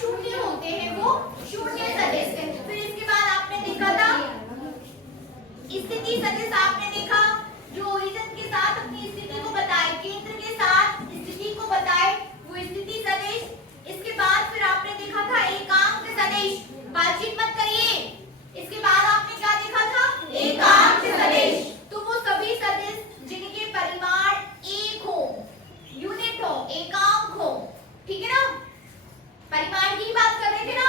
शून्य होते हैं वो शून्य सदिश है। फिर इसके बाद आपने देखा था स्थिति सदिश, आपने देखा जो ओरिजिन के साथ अपनी स्थिति को बताए, केंद्र के साथ स्थिति को बताए, वो स्थिति सदिश। इसके बाद फिर आपने देखा था एकांक सदिश, बातचीत मत करिए। इसके बाद आपने क्या देखा था एकांक सदिश, तो वो सभी सदिश जिनके परिमाण एक हो, यूनिट हो, एकांक हो, ठीक है ना, परिमाण की बात कर रहे थे ना,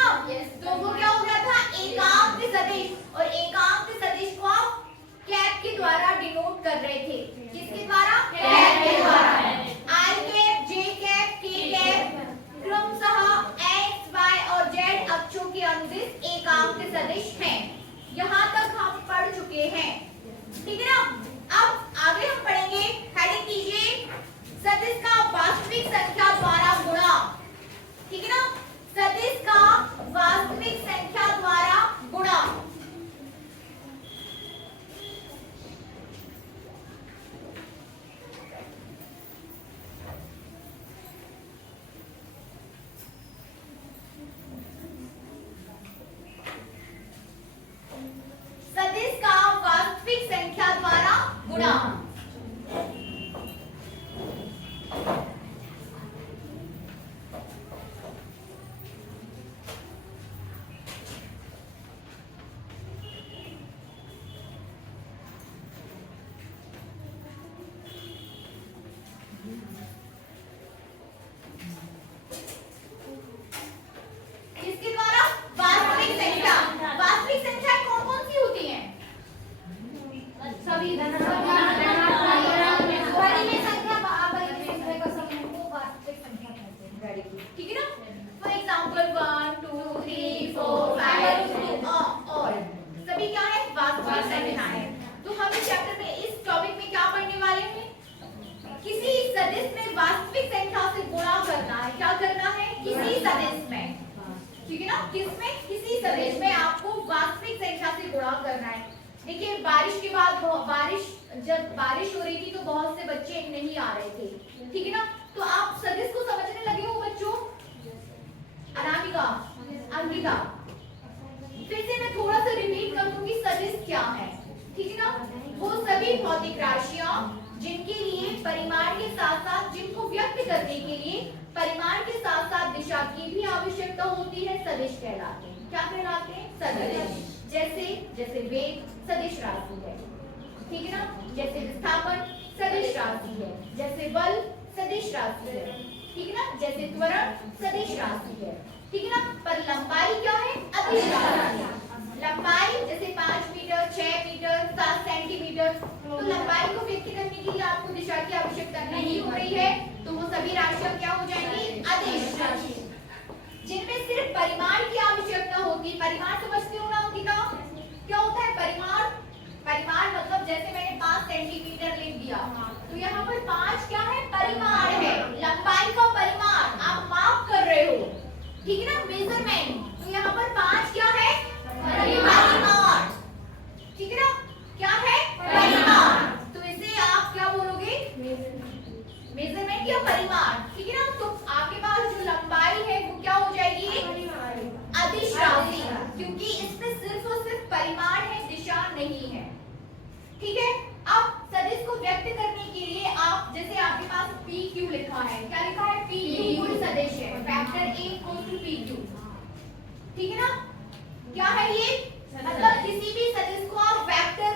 तो वो क्या हो गया था एकांक सदिश। और एकांक सदिश को आप कैप के द्वारा डिनोट कर रहे थे, किसके द्वारा कैप के द्वारा। आई कैप, जे कैप, के कैप क्रमशः x, y और z अक्षों के अनुदिश एकांक सदिश हैं। यहाँ तक हम पढ़ चुके हैं, ठीक है ना। अब आगे हम पढ़ेंगे, हेडिंग कीजिए सदिश का वास्तविक संख्या द्वारा गुणा, ठीक है ना, सदिश का वास्तविक संख्या द्वारा गुणा। सदिश का वास्तविक संख्या द्वारा गुणा। किसके द्वारा वास्तविक संख्या। वास्तविक संख्या कौन कौन सी होती हैं? सभी धनात्मक संख्या का समूह को वास्तविक संख्या कहते हैं। वेरी गुड, ठीक है ना। फॉर एग्जांपल 1 2 3 4 5 और सभी क्या है वास्तविक संख्या है। तो हम इस चैप्टर में, इस टॉपिक में क्या पढ़ने वाले हैं? किसी सदिश में वास्तविक संख्या से गुणा करना है। क्या करना है? किसी सदिश में, ठीक है ना, किसमें? किसी सदिश में आपको वास्तविक संख्या से गुणा करना है। देखिए बारिश के बाद जब बारिश हो रही थी तो बहुत से बच्चे नहीं आ रहे थे, ठीक है ना, तो आप सदिश को समझने लगे हो बच्चों? अनामिका, अंकिता, फिर से मैं थोड़ा सा रिपीट कर दूंगी सदिश क्या है, ठीक है ना। वो सभी भौतिक राशियां जिनके लिए परिमाण के साथ साथ, जिनको व्यक्त करने के लिए परिमाण के साथ साथ दिशा की भी आवश्यकता होती है, सदिश कहलाते हैं। क्या कहलाते हैं? सदिश। जैसे वेग सदिश राशि है, ठीक है ना, जैसे विस्थापन सदिश राशि है, जैसे बल सदिश राशि है, ठीक है ना, जैसे त्वरण सदिश राशि है, ठीक है ना। पर लंबाई क्या है? अदिश राशि। लंबाई जैसे 5 मीटर, 6 मीटर, 7 सेंटीमीटर, तो लंबाई को व्यक्त करने के लिए आपको दिशा की आवश्यकता नहीं हो रही है, तो वो सभी राशियां क्या हो जाएंगी? अदिश राशि। जिनमें सिर्फ परिमाण की आवश्यकता होती। परिमाण समझते हो ना अंकिता? क्या होता है परिमाण? परिमाण मतलब जैसे मैंने 5 सेंटीमीटर लिख दिया, तो यहाँ पर 5 क्या है? परिमाण है, लंबाई का परिमाण, आप माप कर रहे हो, ठीक है ना, मेजरमेंट। तो यहाँ पर 5 क्या है? परिमाण, ठीक है ना, क्या है? परिमाण। तो इसे आप क्या बोलोगे? मेजरमेंट या परिमाण, ठीक है ना। तो आपके पास जो लंबाई है वो क्या हो जाएगी? अदिश राशि, क्योंकि इसमें सिर्फ और सिर्फ परिमाण है, दिशा नहीं है, ठीक है। अब सदिश को व्यक्त करने के लिए आप, जैसे आपके पास PQ लिखा है, क्या लिखा है? PQ कोई सदिश है, vector A equal to PQ, ठीक है ना। क्या है ये? मतलब किसी भी सदिश को आप वेक्टर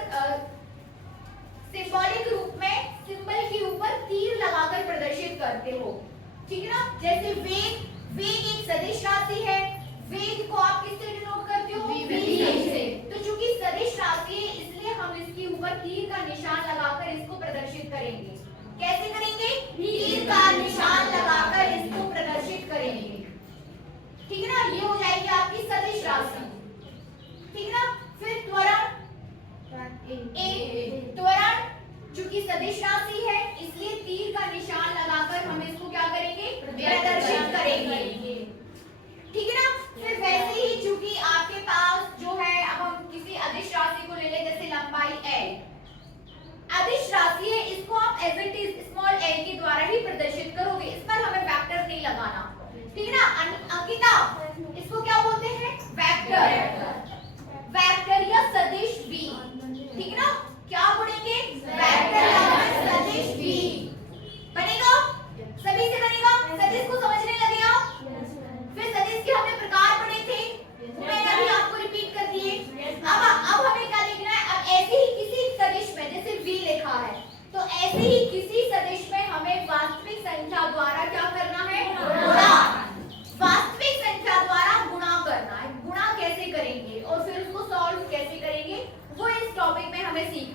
सिंबॉलिक रूप में, सिंबल के ऊपर तीर लगाकर प्रदर्शित करते हो, ठीक है ना। जैसे वेग एक सदिश राशि है, वेग को आप किससे डिनोट करते हो? v से। तो चूंकि सदिश राशि है इसलिए हम इसके ऊपर तीर का निशान लगाकर इसको प्रदर्शित करेंगे। कैसे करेंगे? तीर का निशान लगाकर इसको प्रदर्शित करेंगे, ठीक है ना। ये हो जाएगी आपकी सदिश राशि, ठीक है ना। फिर त्वरण, त्वरण चूंकि सदिश राशि है इसलिए तीर का निशान लगाकर हम इसको क्या करेंगे? प्रदर्शित करेंगे, ठीक है ना। फिर वैसे ही चूंकि आपके पास जो है, अब हम किसी अदिश राशि को ले लें, जैसे लंबाई L, अदिश राशि है, इसको आप as it is small l के द्वारा ही प्रदर्शित करोगे, इस पर हमें वेक्टर नहीं लगाना, ठीक है ना। अंकिता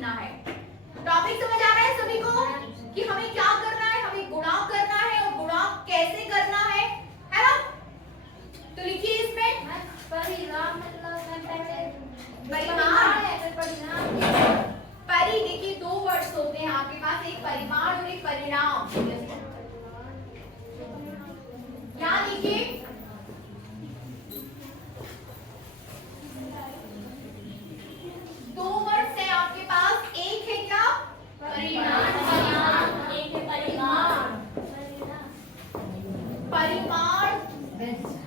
लिखना है। टॉपिक समझ आ रहा है सभी को कि हमें क्या करना है, हमें गुणा करना है और गुणा कैसे करना है ना? तो लिखिए इसमें परिणाम मतलब परिमाण है, परिणाम परि, देखिए दो वर्ड्स होते हैं आपके पास, एक परिमाण और एक परिणाम। क्या लिखिए, दो वर्ड्स हैं आपके पास, एक है क्या परिणाम, एक है परिमाण, परिमाण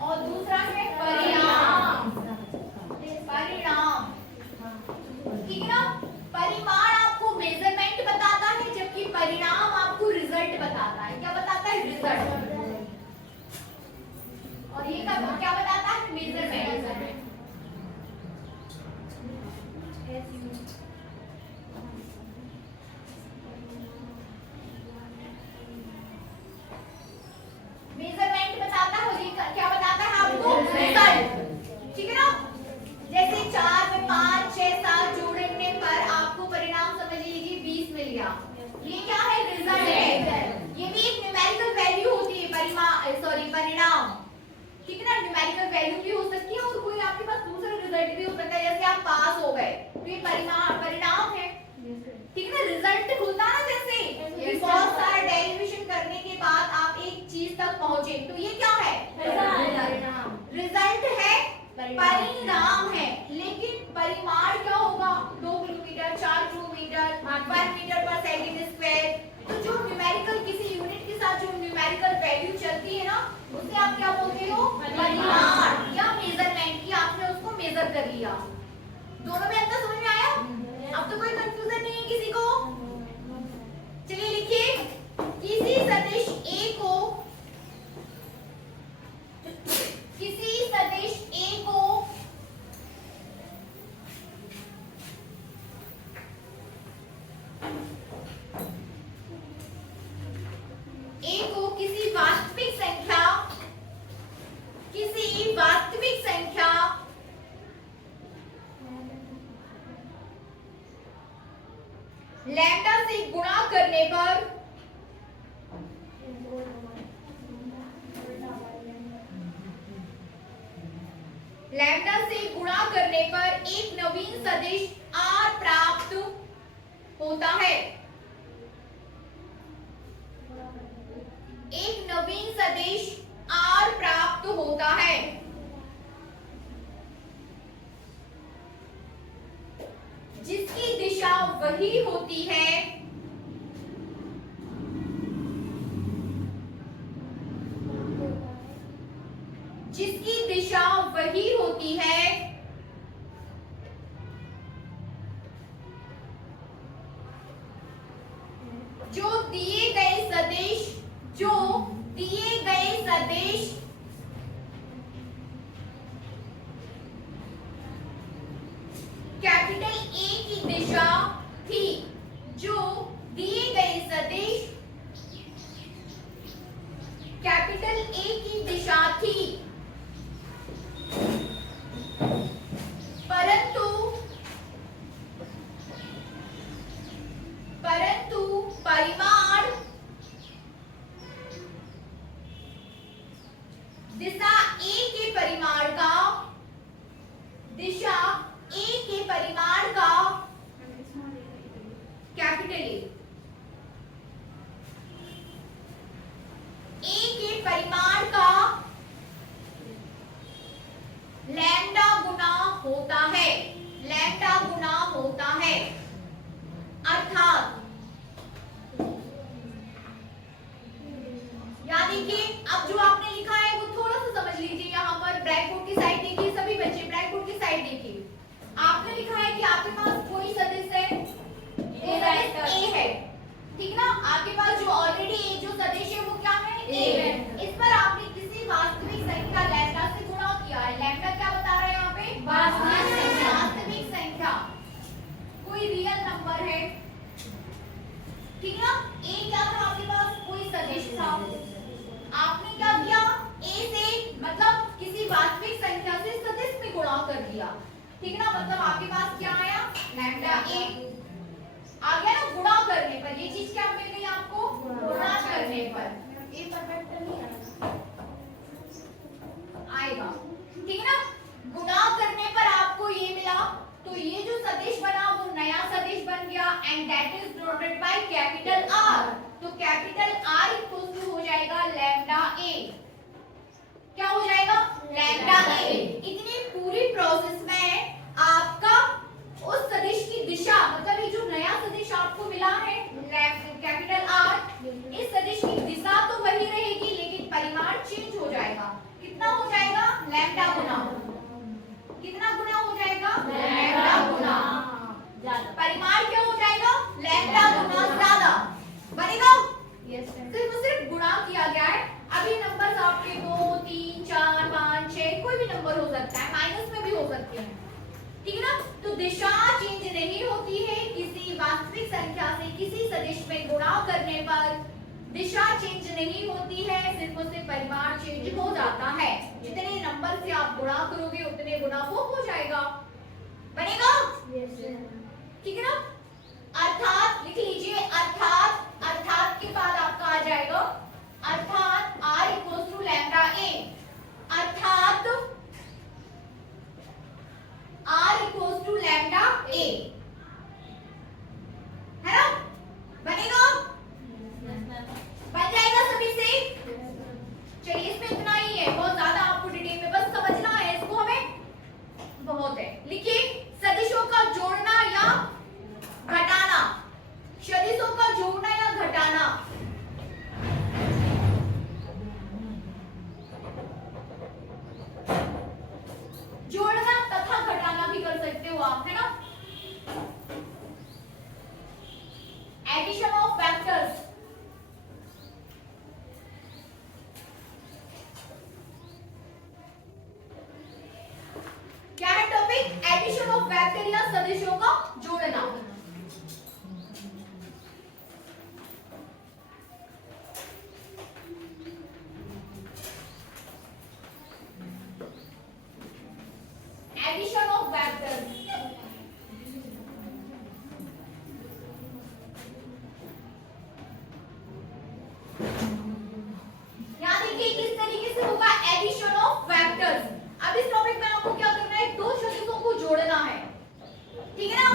और दूसरा है परिणाम। परिणाम, ठीक है ना? परिमाण आपको मेजरमेंट बताता है, जबकि परिणाम आपको रिजल्ट बताता है। क्या बताता है? रिजल्ट। और ये क्या बताता है? मेजरमेंट। मेजरमेंट बताता है और ये क्या बताता है आपको? रिजल्ट, ठीक है ना? जैसे 4 में 5, 6, 7 जोड़ने पर आपको परिणाम समझ लीजिए 20 मिल गया। ये क्या है? रिजल्ट है। ये भी एक न्यूमेरिकल वैल्यू होती है, परिणाम, ठीक है ना? न्यूमेरिकल वैल्यू भी हो सकती है और कोई आपके पास दूसरा रिजल्ट भी हो सकता है, जैसे आप पास हो गए तो ये परिणाम है, ठीक है ना? रिजल्ट होता है ना, जैसे बहुत सारा डेरिवेशन करने के बाद आप एक चीज तक पहुंचे, तो ये क्या है? रिजल्ट है, परिणाम है। लेकिन परिमाण क्या होगा? 2 किलोमीटर, 4 किलोमीटर, 1 मीटर पर सेकंड स्क्वायर। तो जो न्यूमेरिकल किसी यूनिट के साथ जो न्यूमेरिकल वैल्यू चलती है ना, उसे आप क्या बोलते हो? परिमाण या मेजरमेंट, की आपने उसको मेजर कर लिया। दोनों में अंतर समझ में आया? अब तो कोई कंफ्यूजन नहीं है किसी को? चलिए लिखिए, किसी सदिश A को किसी वास्तविक संख्या लैम्डा से गुणा करने पर एक नवीन सदिश R प्राप्त होता है। एक नवीन सदिश R प्राप्त होता है, जिसकी दिशा वही होती है जो दिए गए सदिश कैपिटल A की दिशा थी, जो दिए गए सदिश कैपिटल A की दिशा थी, परंतु परिमाण दिशा A के परिमाण का कैपिटल A के परिमाण का लैम्डा गुना होता है, अर्थात याद देखिए, अब जो आपने लिखा है वो थोड़ा सा समझ लीजिए। यहाँ पर ब्लैक बोर्ड की साइड देखिए, सभी बच्चे ब्लैक बोर्ड की साइड देखिए। आपने लिखा है कि आपके पास कोई सदिश है, वो सदिश A है, ठीक ना? आपके पास जो ऑलरेडी जो सदिश है वो क्या है? A है। इस पर आपने किसी वास्तविक संख्या लैम्डा से गुणा किया है। लैम्डा क्या बता रहा है यहाँ पे? वास्तविक संख्या, कोई रियल नंबर है, ठीक ना? A क्या था आपके पास? कोई सदिश था। आपने क्या किया? A से मतलब किसी वास्तविक संख्या से सदिश में गुणा कर दिया, ठीक ना? मतलब आपके पास क्या आया? Lambda A। आ गया ना गुणा करने पर, ये चीज क्या मिल गई आपको? गुणा करने पर आएगा, ठीक है ना। गुणा करने पर आपको ये मिला, तो ये जो सदिश बना वो नया सदिश बन गया and that is denoted by capital R. तो कैपिटल आर इक्वल टू हो जाएगा लैम्डा ए। क्या हो जाएगा? लैम्डा ए। इतनी पूरी प्रोसेस में आपका उस सदिश की दिशा, मतलब ये जो नया सदिश आपको मिला है कैपिटल आर, इस सदिश की दिशा तो वही रहेगी लेकिन परिमाण चेंज हो जाएगा। कितना हो जाएगा? लैम्डा गुना। कितना गुना हो जाएगा? लैम्डा गुना। परिमाण क्या हो जाएगा? लैम्डा गुना ज्यादा बनेगा। सिर्फ गुणा किया गया है। अभी नंबर्स आपके 2 3 4 5 6 कोई भी नंबर हो सकता है, माइनस में भी हो सकते हैं, ठीक है ना। तो दिशा चेंज नहीं होती है किसी वास्तविक संख्या से किसी सदिश में गुणा करने पर, दिशा चेंज नहीं होती है, सिर्फ उससे परिमाण चेंज हो जाता है। जितने नंबर से आप गुणा करोगे उतने गुना वो हो जाएगा, बनेगा, ठीक है ना। अर्थात लिख लीजिए, अर्थात के बाद आपका आ जाएगा अर्थात r equals to lambda a, अर्थात r equals to lambda a, है ना। बनेगा, बन जाएगा सभी से। चलिए इसमें इतना ही है, बहुत ज्यादा आपको डिटेल में बस समझना है इसको, हमें बहुत है। लिखिए सदिशों का जोड़ना या घटाना, सदिशों का जोड़ना या घटाना। जोड़ना तथा घटाना भी कर सकते हो आप, है ना। एडिशन ऑफ वेक्टर्स, क्या है टॉपिक? एडिशन ऑफ वेक्टर या सदिशों का जोड़ना। एडिशन ऑफ वेक्टर्स, यहाँ देखिए किस तरीके से होगा एडिशन ऑफ वेक्टर्स। अब इस टॉपिक में आपको क्या करना है? दो सदिशों को जोड़ना है, ठीक है ना।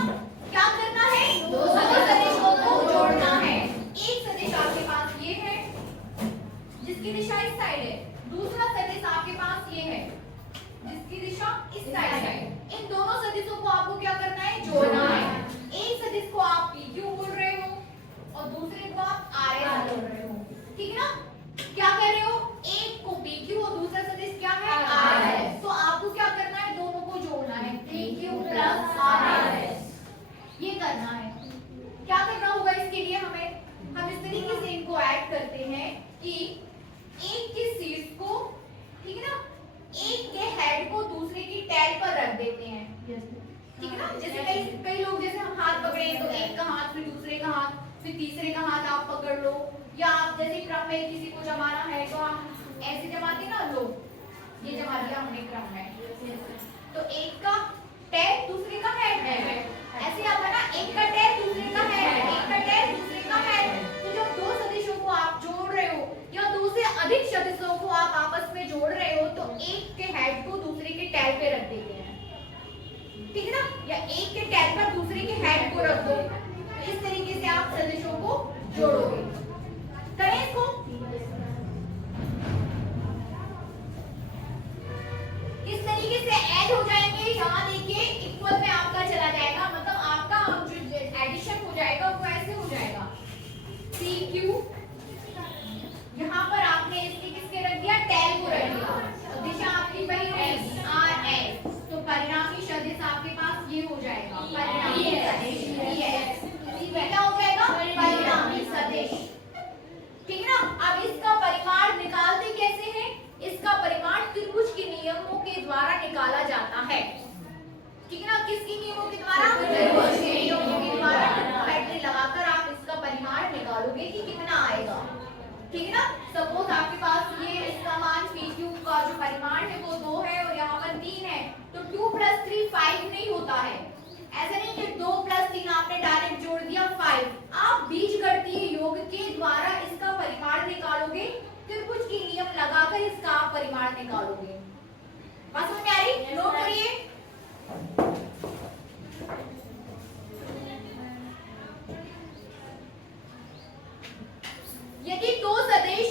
क्या करना है? दो सदिशों को जोड़ना है। एक सदिश आपके पास ये है जिसकी दिशा इस साइड है, दूसरा सदिश आपके पास ये है जिसकी दिशा इस साइड है। इन दोनों सदिशों को आपको क्या करना है? जोड़ना है। एक सदिश को आप PQ बोल रहे हो और दूसरे को आप RS बोल रहे हो, ठीक है ना। क्या कह रहे हो? एक को PQ और दूसरा सदिश क्या है? RS। तो आपको क्या करना है? दोनों को जोड़ना है, PQ प्लस RS, ये करना है। क्या करना होगा इसके लिए? हम इस तरीके से इनको ऐड करते हैं कि एक के शीर्ष को, ठीक है ना, एक के हेड को दूसरे की टेल पर रख देते हैं, ठीक है ना। जैसे कई लोग, जैसे हम हाथ पकड़े तो एक का हाथ फिर दूसरे का हाथ फिर तीसरे का हाथ आप पकड़ लो, या आप जैसे क्रम में किसी को जमाना है तो हम ऐसे जमाते ना लोग, ये जमा दिया हमने क्रम में, तो एक का टेल दूसरे का हेड है, ऐसे आता ना, एक का टेल दूसरे का हेड, एक का टेल दूसरे का हेड। तो जब दो सदिशों को आप जोड़ रहे हो या दो से अधिक सदिशों को आप आपस में जोड़ रहे हो तो एक के हेड को दूसरे के टेल पे रख देते हैं, ठीक है ना, या एक के टेल पर दूसरे के हेड को रख दो। तो इस तरीके से आप सदिशों को जोड़ोगे। करें इसको। इस तरीके से ऐड हो जाएंगे। यहाँ देखिए इक्वल में आपका चला जाएगा, मतलब आपका जो एडिशन हो जाएगा वो ऐसे हो जाएगा PQ, यहाँ पर आपने इसके किसके रख दिया? टेल को रख दिया। तो दिशा आपकी वही रहेगी RS, तो परिणामी सदिश आपके पास ये हो जाएगा परिणामी सदिश। क्या हो जाएगा? परिणामी सदिश, ठीक है ना। अब इसका परिमाण निकालते कैसे हैं? इसका परिमाण त्रिभुज के नियमों के द्वारा निकाला जाता है, ठीक है ना। किसके नियमों के द्वारा? त्रिभुज के नियमों के द्वारा पैटर्न लगाकर आप इसका परिमाण निकालोगे कि कितना आएगा, ठीक है ना। सपोज आपके पास ये इसका मान PQ का जो परिमाण है वो 2 है और यहाँ पर 3 है, तो 2 + 3 5 नहीं होता है। ऐसा नहीं कि 2 + 3 आपने डायरेक्ट जोड़ दिया 5 आप बीजगणितीय योग के द्वारा इसका परिमाण निकालोगे, त्रिभुज की नियम लगाकर इसका आप परिमाण निकालोगे। बात समझ में आ रही? नोट करिए। यदि दो सदिश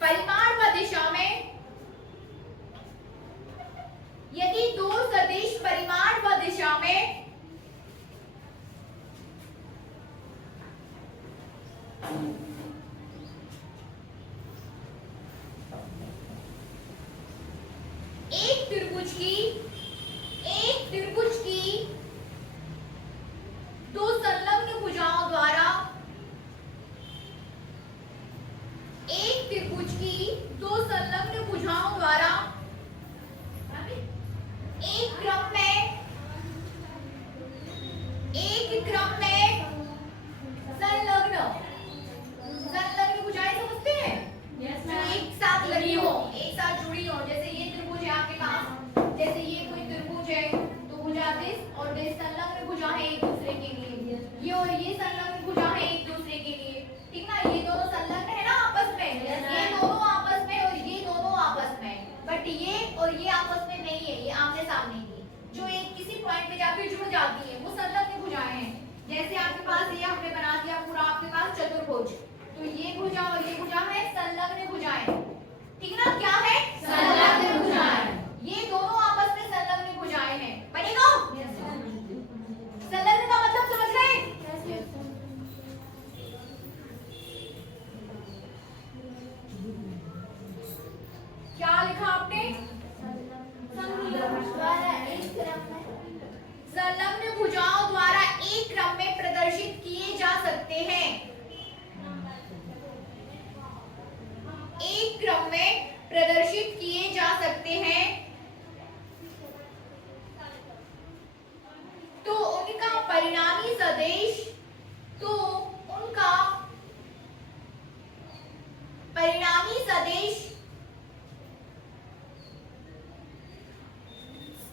परिमाण व दिशा में, यदि दो सदिश परिमाण व दिशा में एक त्रिभुज की दो संलग्न भुजाओं द्वारा, एक त्रिभुज की दो संलग्न भुजाओं द्वारा एक क्रम में संलग्न भुजाएं समझते हैं? जो एक साथ लगी हो, एक साथ जुड़ी हो। जैसे ये त्रिभुज है आपके पास, जैसे ये कोई त्रिभुज है तो भुजा दिस और दिस संलग्न भुजा है एक दूसरे के लिए, ये और ये संलग्न भुजा है एक दूसरे के लिए, ठीक ना? ये दोनों संलग्न है ना आपस में, ये दोनों आपस में और ये दोनों आपस में, बट ये और ये आपस में नहीं है, ये आमने सामने की, जो एक किसी पॉइंट पे जाकर जुड़ जाती है, वो संलग्न भुजाएं हैं। जैसे आपके पास ये हमने बना दिया पूरा आपके पास चतुर्भुज, तो ये भुजा और ये भुजा है संलग्न भुजाएं, ठीक ना? क्या है? संलग्न भुजाएं। ये दोनों आपस में संलग्न भुजाएं हैं, बनेगा? संलग्न का मतलब समझ रहे हैं? क्या लिखा आपने? संलग्न भुजाओं द्वारा एक क्रम में प्रदर्शित किए जा सकते हैं, एक क्रम में प्रदर्शित किए जा सकते हैं, तो उनका परिणामी सदिश, तो उनका परिणामी सदिश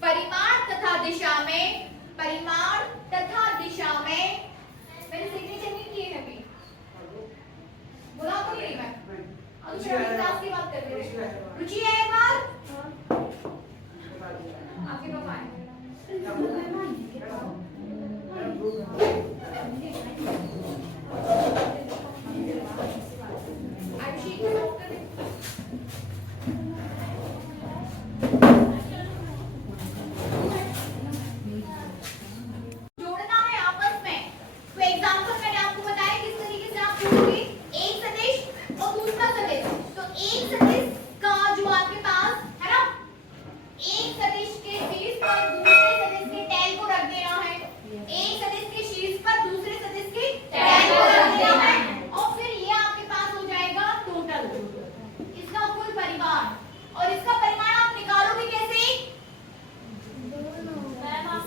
परिमाण तथा दिशा में, परिमाण तथा दिशा में, मैंने सिग्नेचर नहीं किए हैं अभी, बोला तो नहीं मैं क्लास की बात कर रही हूँ। रुचि है एक बार आपके पापा है जोड़ना है आपस में। तो एग्जांपल मैंने आपको बताया किस तरीके से आप जोड़ोगे, एक सदिश और दूसरा सदिश। तो एक सदिश का जो आपके पास है ना, एक सदिश के शीर्ष पर दूसरे सदिश के टैल को रख देना है, एक सदिश के शीर्ष पर दूसरे सदिश के टैल को रख देना है, और फिर ये आपके पास हो जाएगा टोटल, इसका कुल परिमाण। और इसका परिमाण आप निकालोगे कैसे?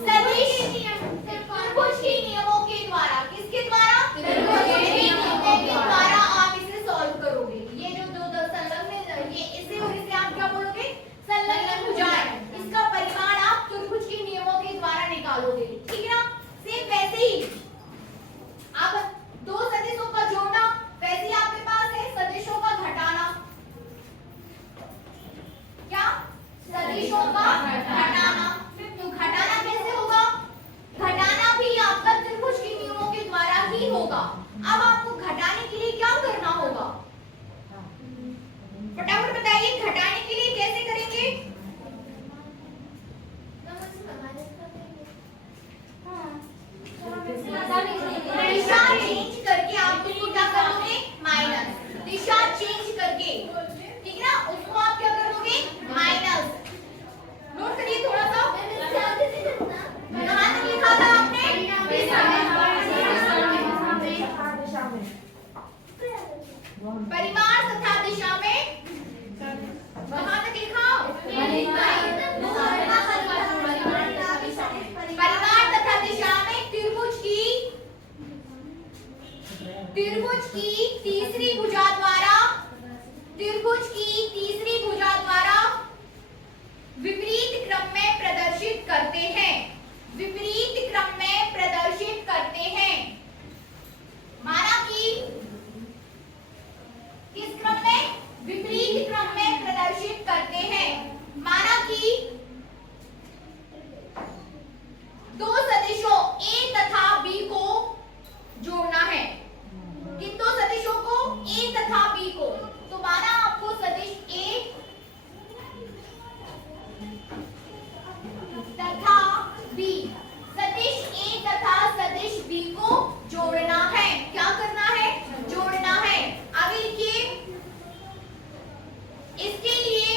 सदिश त्रिभुज के नियमों के द्वारा। किसके द्वारा? त्रिभुज के नियमों के द्वारा आप इसे सॉल्व करोगे। ये जो दो संलग्न, ये इसे और इसे आप क्या बोलोगे? संलग्न भुजाएं। इसका परिमाण आप त्रिभुज के नियमों के द्वारा निकालोगे, ठीक है ना? सेम वैसे ही अब दो सदिशों का जोड़ना, वैसे ही आपके पास है सदिशों का घटाना। क्या? सदिशों का घटाना। तो घटाना कैसे होगा? घटाना भी आपका त्रिभुज के नियमों के द्वारा ही होगा। अब आपको घटाने के लिए क्या करना होगा? फटाफट बताइए, घटाने के लिए कैसे करेंगे? दिशा चेंज करके आप उसको क्या करोगे? माइनस। दिशा चेंज करके, ठीक है ना, उसको आप क्या करोगे? माइनस। नोट करिए थोड़ा सा, कहाँ तक लिखा था आपने? परिमाण तथा दिशा में, कहाँ तक लिखा? परिमाण तथा दिशा में त्रिभुज की तीसरी भुजा द्वारा त्रिभुज की तीसरी भुजा द्वारा विपरीत क्रम में प्रदर्शित करते हैं। विपरीत क्रम में प्रदर्शित करते हैं। माना कि किस क्रम में? विपरीत क्रम में प्रदर्शित करते हैं। माना कि दो सदिशों A तथा B को जोड़ना है। किन दो सदिशों को? A तथा B को। तो माना आपको सदिश A तथा B, सदिश A तथा सदिश B को जोड़ना है। क्या करना है? जोड़ना है। आगे लिखिए, इसके लिए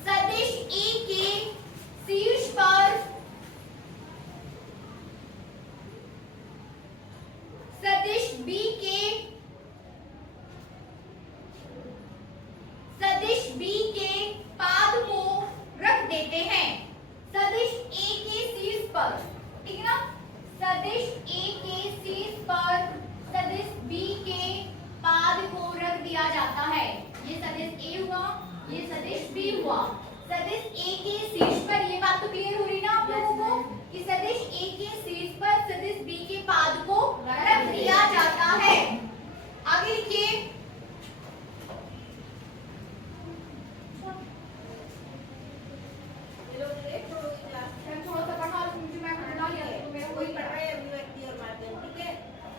सदिश A के शीर्ष पर सदिश B के पाद को रख देते हैं। सदिश A के शीर्ष पर, ठीक है ना? सदिश A के शीर्ष पर सदिश B के पाद को रख दिया जाता है। ये सदिश A हुआ, ये सदिश B हुआ। सदिश A के शीर्ष पर, ये बात तो क्लियर हो रही ना आप लोगों को कि सदिश A के शीर्ष पर सदिश B के पाद को रख दिया जाता है। आगे लिखिए, थोड़ा सा पढ़ा, मुझे मैं पढ़ा लिया तो मेरा कोई पढ़ रहा है अभिव्यक्ति और माध्यम, ठीक है?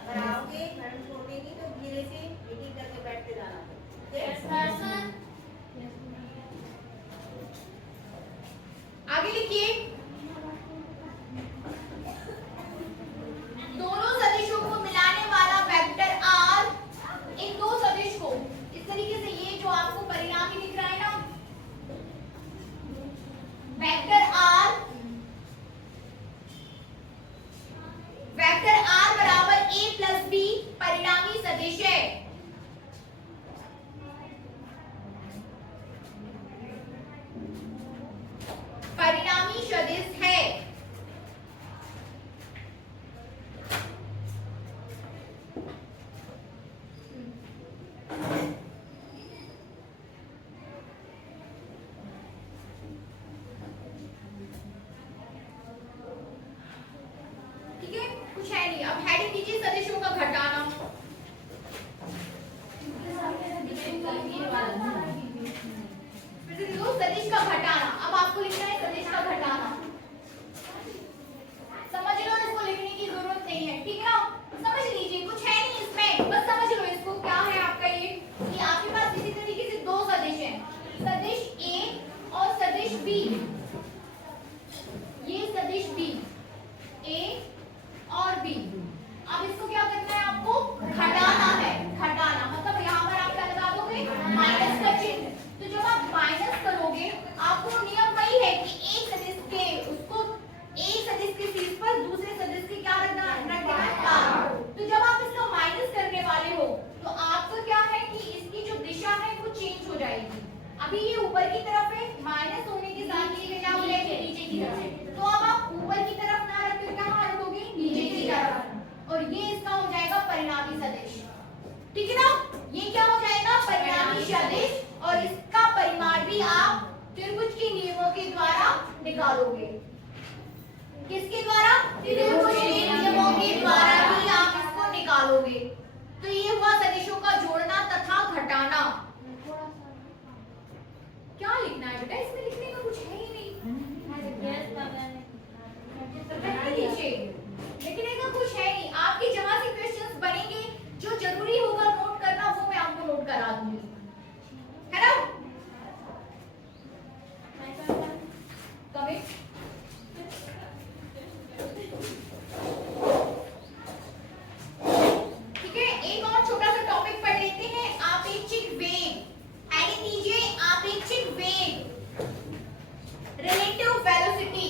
पढ़ाओगे, मैडम छोड़ेगी तो धीरे से मीटिंग करके बैठते जाना। आगे लिखिए, दोनों सदिशों को मिलाने वाला वेक्टर R इन दो सदिश को इस तरीके से, ये जो आपको परिणाम ही दिख रहा है ना, वेक्टर R बराबर A प्लस B परिणामी सदिश है। परिणामी सदिश है। ठीक है, कुछ है नहीं। अब हेडिंग दीजिए सदिशों का घटाना। फिर से देखो, सदिश का घटाना। अब आपको लिखना है सदिश का घटाना। समझ लो, इसको लिखने की जरूरत नहीं है, ठीक है ना? समझ लीजिए, कुछ है नहीं इसमें, बस समझ लो इसको। क्या है आपका ये कि आपके पास इसी तरीके से दो सदिश हैं, सदिश A और सदिश B। ये सदिश B, A और B। अब इसको क्या करना है? आपको घटाना है। घटाना मतलब यहाँ पर आप क्या लगा दोगे? माइनस का चिन्ह। तो जब आप माइनस करोगे, आपको नियम वही है कि एक सदिश के शीर्ष पर दूसरे सदिश के क्या रख देना है? पाद। तो जब आप इसका माइनस करने वाले हो तो आपको क्या है कि इसकी जो दिशा है वो चेंज हो जाएगी। अभी ये ऊपर की तरफ है, माइनस होने के साथ ये क्या हो जाएगी? नीचे की तरफ। तो अब आप ऊपर की तरफ ना रख कर क्या रखोगे? नीचे की तरफ। और ये इसका हो जाएगा परिणामी सदिश, ठीक है ना? ये क्या हो जाएगा? परिणामी सदिश। और इसका परिमाण भी आप त्रिभुज के नियमों के द्वारा निकालोगे। किसके द्वारा? त्रिभुज के नियमों के द्वारा ही आप इसको निकालोगे। तो ये हुआ सदिशों का जोड़ना तथा घटाना। क्या लिखना है बेटा? इसमें लिखने का कुछ है ही नहीं। लिखने का कुछ है नहीं। आपके जहां से क्वेश्चंस बनेंगे, जो जरूरी होगा नोट करना, वो मैं आपको नोट करा दूंगी, है ना? कमिट। ठीक है, एक और छोटा सा टॉपिक पढ़ लेते हैं, आपेक्षिक वेग। हेडिंग दीजिए आपेक्षिक वेग, रिलेटिव वेलोसिटी।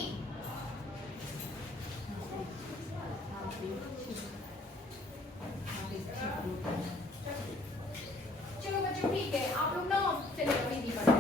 चलो बच्चों, ठीक है, आप लोग ना चलिए अब हिंदी पढ़ते हैं।